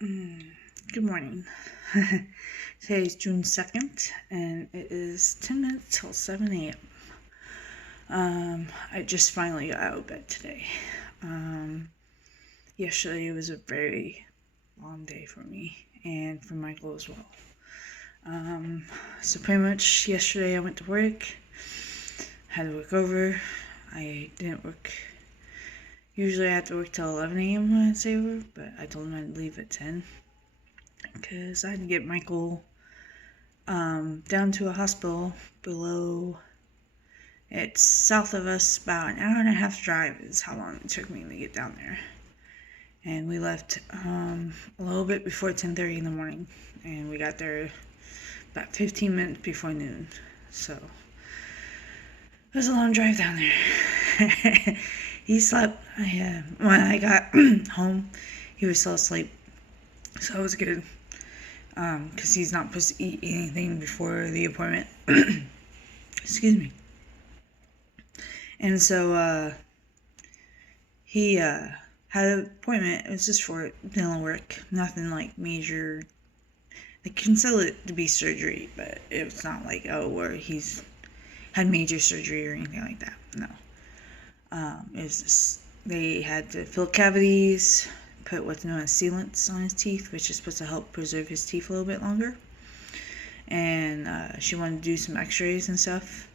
Good morning. Today is June 2nd, and it is 10 minutes till 7 a.m. I just finally got out of bed today. Yesterday was a very long day for me, and for Michael as well. So pretty much yesterday I went to work, had to work over. I didn't work. Usually I have to work till 11 a.m. when I stay over, but I told him I'd leave at 10. Because I had to get Michael down to a hospital below. It's south of us, about an hour and a half drive is how long it took me to get down there. And we left a little bit before 10:30 in the morning, and we got there about 15 minutes before noon. So it was a long drive down there. He slept. When I got home, he was still asleep, so it was good. Because he's not supposed to eat anything before the appointment. Excuse me. And so, he, had an appointment. It was just for dental work. Nothing like major. They consider it to be surgery, but it's not like, where he's had major surgery or anything like that. No. It was just, they had to fill cavities, put what's known as sealants on his teeth, which is supposed to help preserve his teeth a little bit longer. And she wanted to do some x-rays and stuff.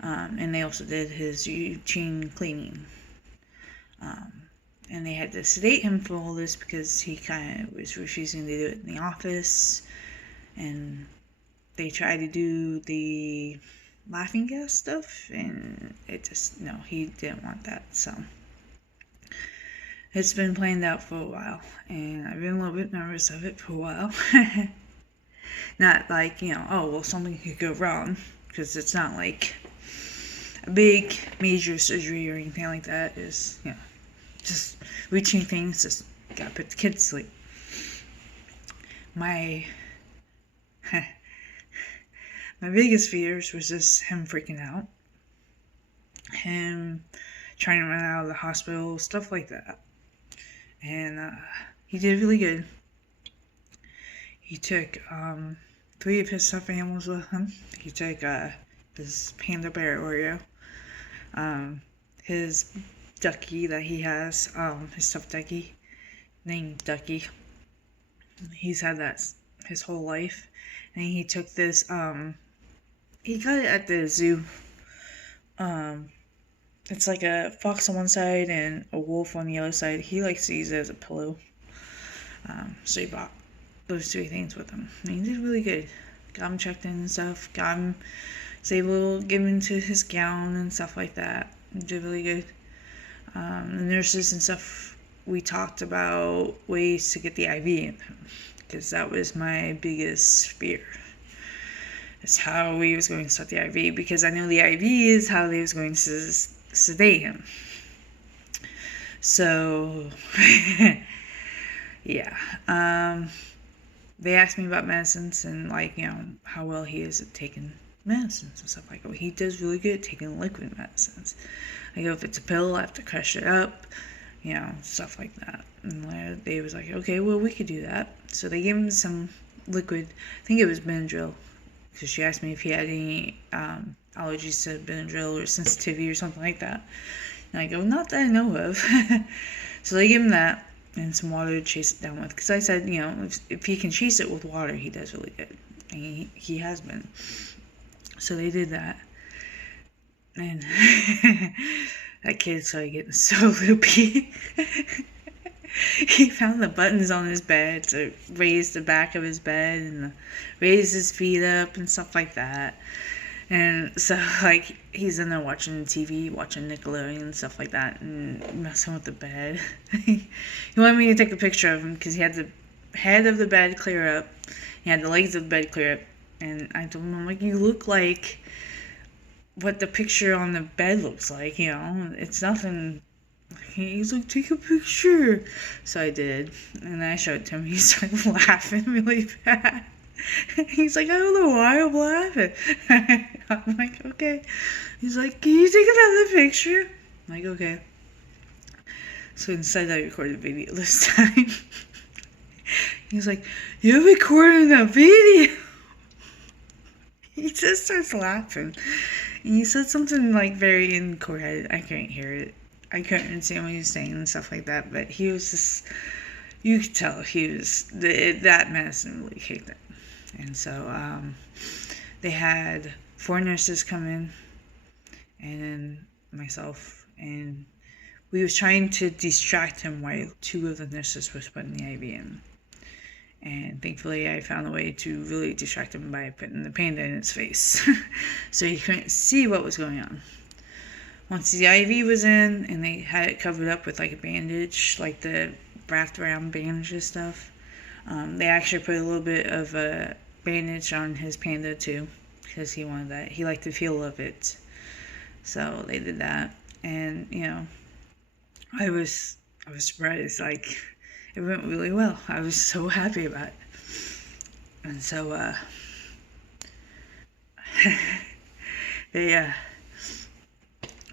And they also did his routine cleaning. And they had to sedate him for all this because he kind of was refusing to do it in the office. And they tried to do the laughing gas stuff, and it just, no, he didn't want that, so it's been planned out for a while, and I've been a little bit nervous of it for a while. Not like, something could go wrong, because it's not like a big major surgery or anything like that. Is, just routine things, just gotta put the kid to sleep. My biggest fears was just him freaking out, him trying to run out of the hospital, stuff like that. And he did really good. He took 3 of his stuffed animals with him. He took his panda bear Oreo, his ducky that he has, his stuffed ducky named Ducky. He's had that his whole life. And he took this, he got it at the zoo. It's like a fox on one side and a wolf on the other side. He likes to use it as a pillow. So he bought those 3 things with him. And he did really good. Got him checked in and stuff. Was able to get him into his gown and stuff like that. He did really good. The nurses and stuff, we talked about ways to get the IV in him. Because that was my biggest fear. It's how we was going to start the IV. Because I know the IV is how they was going to sedate him. So, yeah. They asked me about medicines and, how well he is at taking medicines and stuff like that. He does really good at taking liquid medicines. If it's a pill, I have to crush it up, stuff like that. And they was like, okay, well, we could do that. So they gave him some liquid, I think it was Benadryl, because she asked me if he had any allergies to Benadryl or sensitivity or something like that. And I go, not that I know of. So they give him that and some water to chase it down with. Because I said, if he can chase it with water, he does really good. And he has been. So they did that. And that kid started getting so loopy. He found the buttons on his bed to raise the back of his bed and raise his feet up and stuff like that. And so, he's in there watching TV, watching Nickelodeon and stuff like that, and messing with the bed. He wanted me to take a picture of him because he had the head of the bed clear up. He had the legs of the bed clear up. And I told him, you look like what the picture on the bed looks like, It's nothing. He's like, take a picture. So I did. And then I showed it to him. He started laughing really bad. He's like, I don't know why I'm laughing. I'm like, okay. He's like, can you take another picture? I'm like, okay. So instead I recorded a video this time. He's like, "You're recording a video." He just starts laughing. And he said something like very incorrect. I couldn't hear it. I couldn't understand what he was saying and stuff like that. But he was just, you could tell he was, that medicine really kicked in. And so they had 4 nurses come in, and then myself, and we was trying to distract him while 2 of the nurses was putting the IV in. And thankfully I found a way to really distract him by putting the panda in his face. So he couldn't see what was going on. Once the IV was in and they had it covered up with like a bandage, like the wrapped around bandages stuff, they actually put a little bit of a bandage on his panda too, because he wanted that. He liked the feel of it. So they did that. And, you know, I was surprised. Like, it went really well. I was so happy about it. And so, they,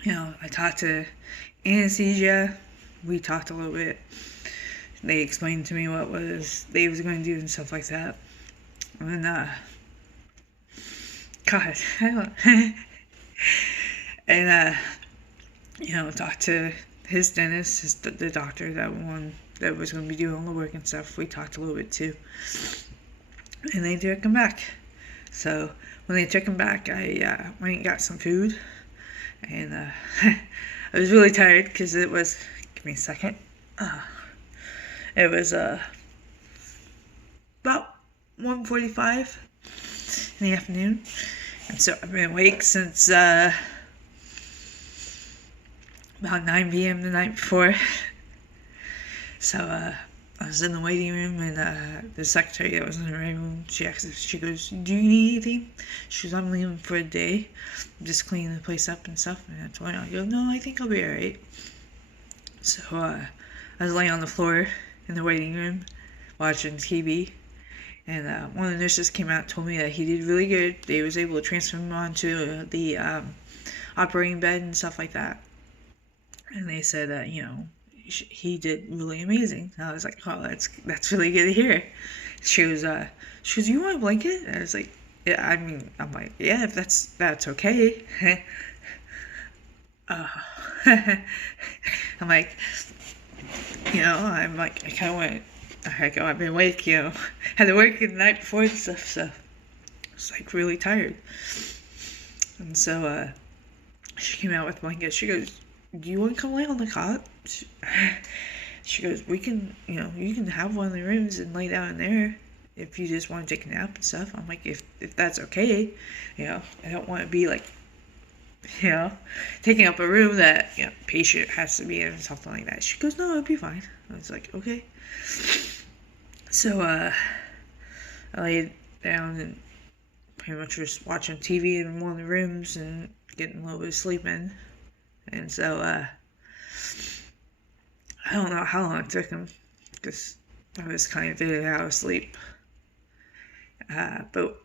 you know, I talked to anesthesia. We talked a little bit. They explained to me what they was going to do and stuff like that. And then, God, I don't. And, you know, talked to his dentist, the doctor, that one that was going to be doing all the work and stuff. We talked a little bit too. And they took him back. So when they took him back, I went and got some food. And I was really tired because it was, give me a second. It was about 1:45 in the afternoon. And so I've been awake since about 9 p.m. the night before. So I was in the waiting room, and the secretary that was in the room, she asked if, she goes, "Do you need anything?" She goes, "I'm leaving for a day. I'm just cleaning the place up and stuff." And I told her, I go, "No, I think I'll be alright." So I was laying on the floor in the waiting room watching TV. And one of the nurses came out and told me that he did really good. They was able to transfer him onto the operating bed and stuff like that. And they said that, you know, he did really amazing. And I was like, "Oh, that's really good to hear." She was, "You want a blanket?" And I was like, "Yeah, I mean," I'm like, "Yeah, if that's okay." I'm like, you know, I kind of went, I've been awake, you know, had to work the night before and stuff, so I was like really tired. And so she came out with a blanket. She goes, "Do you want to come lay on the cot?" She goes, "We can, you know, you can have one of the rooms and lay down in there if you just want to take a nap and stuff." I'm like, if that's okay, you know, I don't want to be like, you know, taking up a room that, you know, patient has to be in or something like that. She goes, "No, it'll be fine." I was like, okay. So I laid down and pretty much just watching TV in one of the rooms and getting a little bit of sleep in. And so I don't know how long it took him, because I was kind of faded out of sleep. But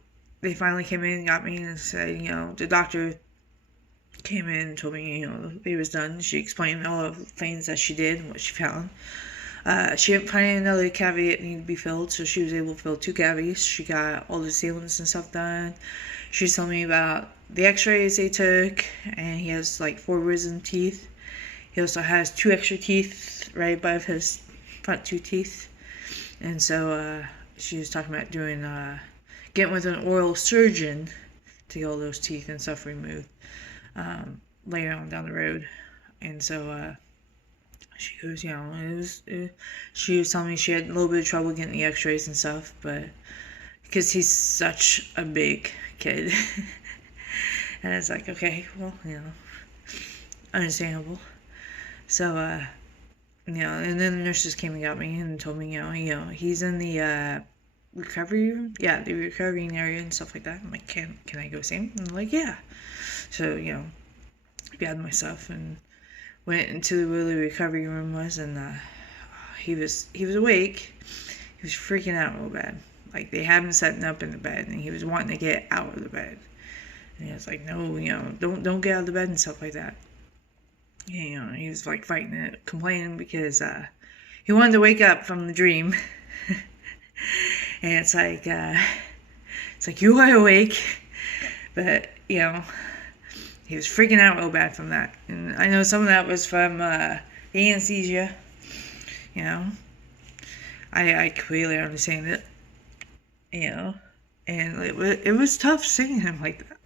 they finally came in and got me and said, you know, the doctor came in and told me, you know, it was done. She explained all of the things that she did and what she found. She didn't find another cavity that needed to be filled, so she was able to fill 2 cavities. She got all the sealants and stuff done. She was telling me about the x-rays they took, and he has like 4 wisdom teeth. He also has 2 extra teeth right above his front 2 teeth. And so she was talking about doing, getting with an oral surgeon to get all those teeth and stuff removed later on down the road. And so she goes, you know, she was telling me she had a little bit of trouble getting the x-rays and stuff, but because he's such a big kid. And it's like, okay, well, you know, understandable. So, you know, and then the nurses came and got me and told me, you know, he's in the recovery room. Yeah, the recovering area and stuff like that. I'm like, can I go see him? And they're like, yeah. So, you know, gathered myself and went into where the recovery room was, and he was awake. He was freaking out real bad. Like, they had him sitting up in the bed, and he was wanting to get out of the bed. And he was like, "No, you know, don't get out of the bed," and stuff like that. You know, he was like fighting it, complaining because he wanted to wake up from the dream. And it's like you are awake, but he was freaking out real bad from that. And I know some of that was from the anesthesia. I completely understand it. And it was tough seeing him like that.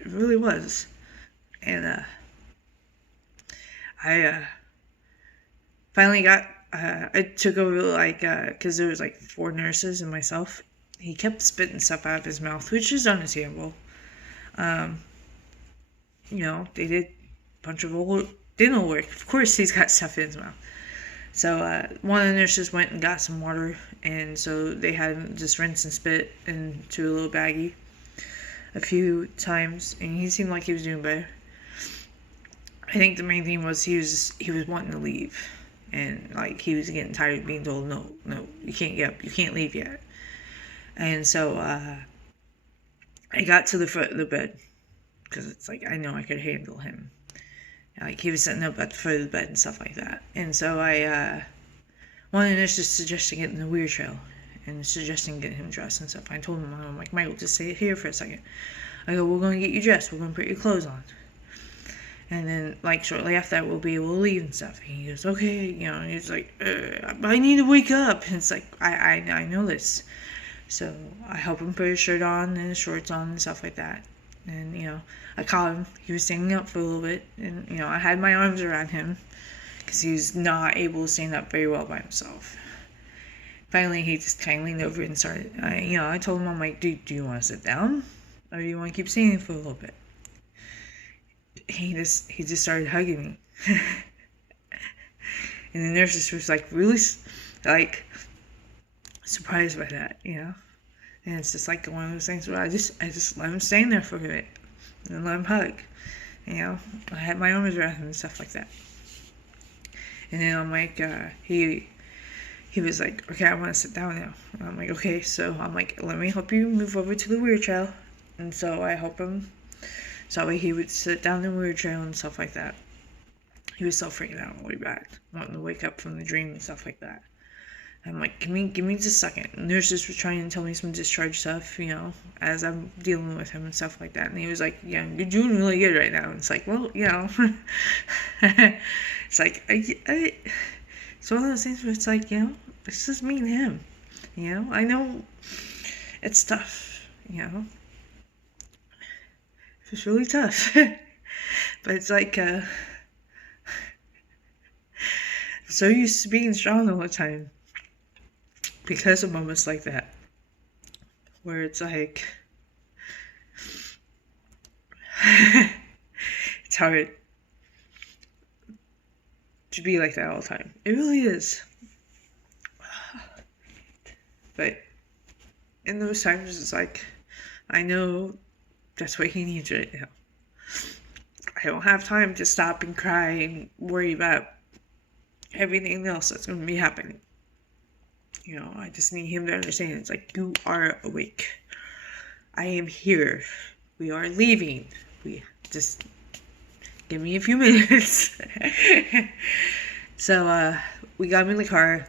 It really was. And I finally got. I took over because there was 4 nurses and myself. He kept spitting stuff out of his mouth, which is understandable. They did a bunch of old dental work. Of course, he's got stuff in his mouth. So one of the nurses went and got some water, and so they had him just rinse and spit into a little baggie a few times, and he seemed like he was doing better. I think the main thing was he was wanting to leave, and he was getting tired of being told, no, you can't get up, you can't leave yet. And so I got to the foot of the bed, because it's I know I could handle him. He was sitting up at the foot of the bed and stuff like that. And so one of the nurses suggested getting the wheelchair and suggesting getting him dressed and stuff. I told him, I'm like, Michael, just stay here for a second. I go, we're going to get you dressed. We're going to put your clothes on. And then, shortly after that, we'll be able to leave and stuff. And he goes, okay. And he's like, I need to wake up. And it's I know this. So I help him put his shirt on and his shorts on and stuff like that. And, I caught him. He was standing up for a little bit. And, I had my arms around him because he was not able to stand up very well by himself. Finally, he just kind of leaned over and started, I told him, I'm like, do you want to sit down? Or do you want to keep standing for a little bit? He just started hugging me. And the nurses was really surprised by that, And it's just one of those things where I just let him stand there for a bit and let him hug. I had my arms around him and stuff like that. And then I'm like, he was like, okay, I want to sit down now. And I'm like, okay. So I'm like, let me help you move over to the wheelchair. And so I help him. So that way he would sit down in the wheelchair and stuff like that. He was still freaking out way back, wanting to wake up from the dream and stuff like that. I'm like, give me just a second. Nurses were trying to tell me some discharge stuff, as I'm dealing with him and stuff like that. And he was like, yeah, you're doing really good right now. And it's like, well, it's it's one of those things where it's it's just me and him. I know it's tough, It's really tough. But it's I'm so used to being strong all the time. Because of moments like that, where it's it's hard to be like that all the time. It really is. But in those times, it's I know that's what he needs right now. I don't have time to stop and cry and worry about everything else that's going to be happening. I just need him to understand. It's you are awake. I am here. We are leaving. We just give me a few minutes. So we got him in the car,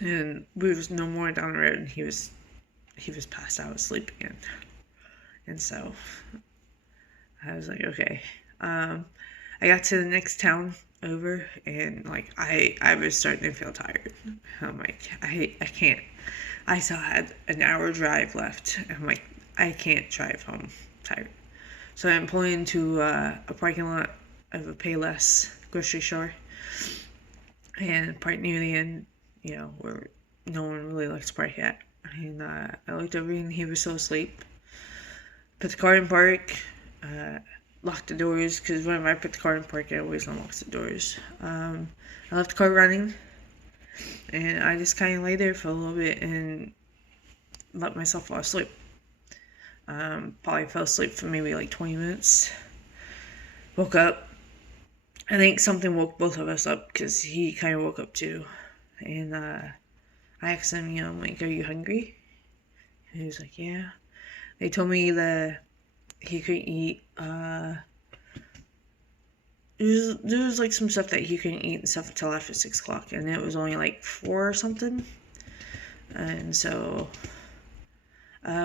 and we was no more down the road. And he was passed out asleep again. And so I was like, okay. I got to the next town over, and I was starting to feel tired. I'm like, I can't. I still had an hour drive left. I'm like, I can't drive home tired. So I'm pulling into a parking lot of a Payless grocery store, and parked near the end, where no one really likes to park at. And I looked over, and he was still asleep. Put the car in park. Locked the doors, because whenever I put the car in park, I always unlock the doors. I left the car running, and I just kind of lay there for a little bit and let myself fall asleep. Probably fell asleep for maybe 20 minutes. Woke up. I think something woke both of us up, because he kind of woke up too. And I asked him, I'm like, are you hungry? And he was like, yeah. They told me that he could eat, there was some stuff that he couldn't eat and stuff until after 6 o'clock, and it was only 4 or something. And so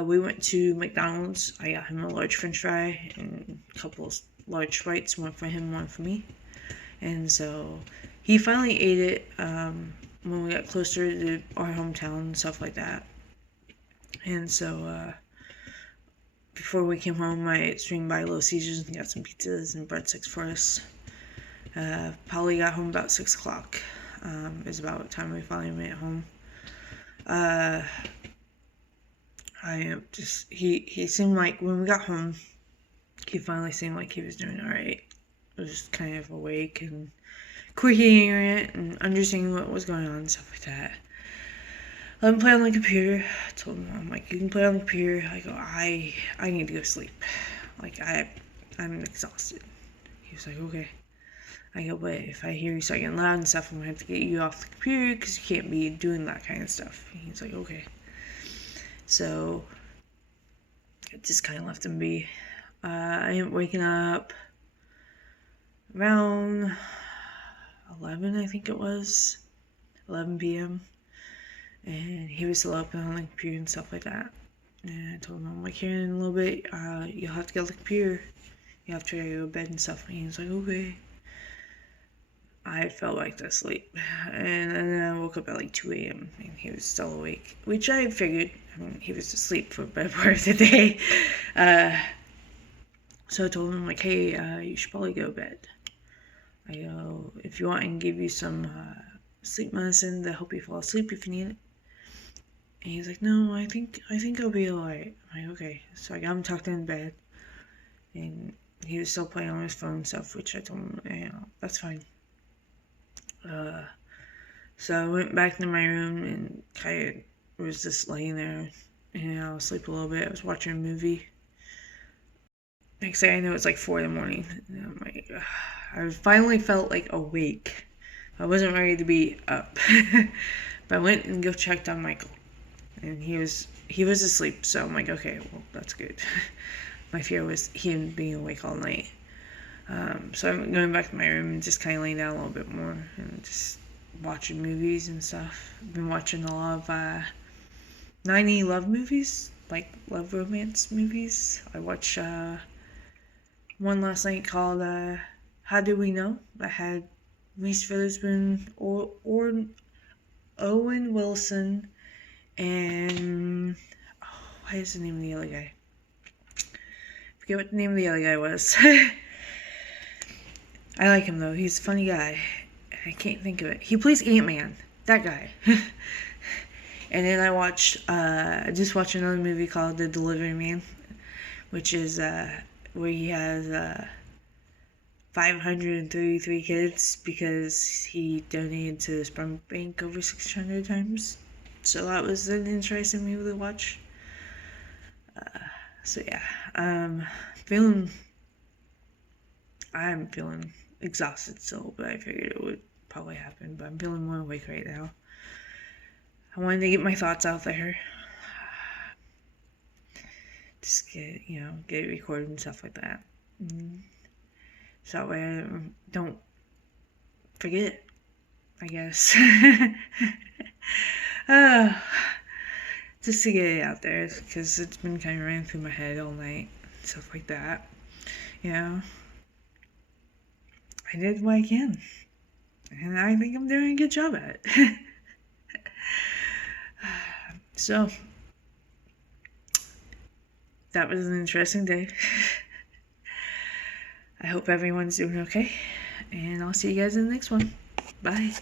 we went to McDonald's. I got him a large French fry and a couple of large Sprites, one for him, one for me. And so he finally ate it when we got closer to our hometown and stuff like that. And so before we came home, I swing by Little Caesars and got some pizzas and breadsticks for us. Probably got home about 6 o'clock. Is about what time we finally made it home. He seemed like when we got home, he finally seemed like he was doing alright. He was just kind of awake and coherent and understanding what was going on and stuff like that. Let him play on the computer. I told him, I'm like, you can play on the computer. I go, I need to go sleep. Like, I'm exhausted. He was like, okay. I go, but if I hear you start getting loud and stuff, I'm going to have to get you off the computer because you can't be doing that kind of stuff. And he's like, okay. So, I just kind of left him be. I ended up waking up around 11, I think it was. 11 p.m. And he was still up on the computer and stuff like that. And I told him, I'm like, here in a little bit, you'll have to get on the computer. You have to go to bed and stuff. And he was like, okay. I fell back to sleep. And then I woke up at like 2 a.m. and he was still awake. Which I figured, I mean, he was asleep for a better part of the day. So I told him, like, hey, you should probably go to bed. I go, if you want, I can give you some sleep medicine to help you fall asleep if you need it. And he's like, no, I think I'll be alright. I'm like, okay. So I got him tucked in bed. And he was still playing on his phone and stuff, which I told him, you know, that's fine. So I went back into my room and kind of was just laying there. And I was asleep a little bit. I was watching a movie. Next thing I know, it's like 4 in the morning. And I'm like, I finally felt like awake. I wasn't ready to be up. But I went and checked on Michael. And he was asleep. So I'm like, okay, well, that's good. My fear was him being awake all night. So I'm going back to my room and just kind of laying down a little bit more and just watching movies and stuff. I've been watching a lot of 90 love movies, like love romance movies. I watched one last night called How Do We Know? That had Reese Witherspoon, or Owen Wilson, and what is the name of the other guy? I forget what the name of the other guy was. I like him though. He's a funny guy. I can't think of it. He plays Ant-Man. That guy. And then I just watched another movie called The Delivery Man, which is where he has 533 kids because he donated to the sperm bank over 600 times. So that was an interesting movie to watch. So yeah, I'm feeling exhausted still, but I figured it would probably happen. But I'm feeling more awake right now. I wanted to get my thoughts out there. Just get it recorded and stuff like that. So that way I don't forget, I guess. Just to get it out there, because it's been kind of running through my head all night, stuff like that. I did what I can, and I think I'm doing a good job at it. So, that was an interesting day. I hope everyone's doing okay, and I'll see you guys in the next one. Bye.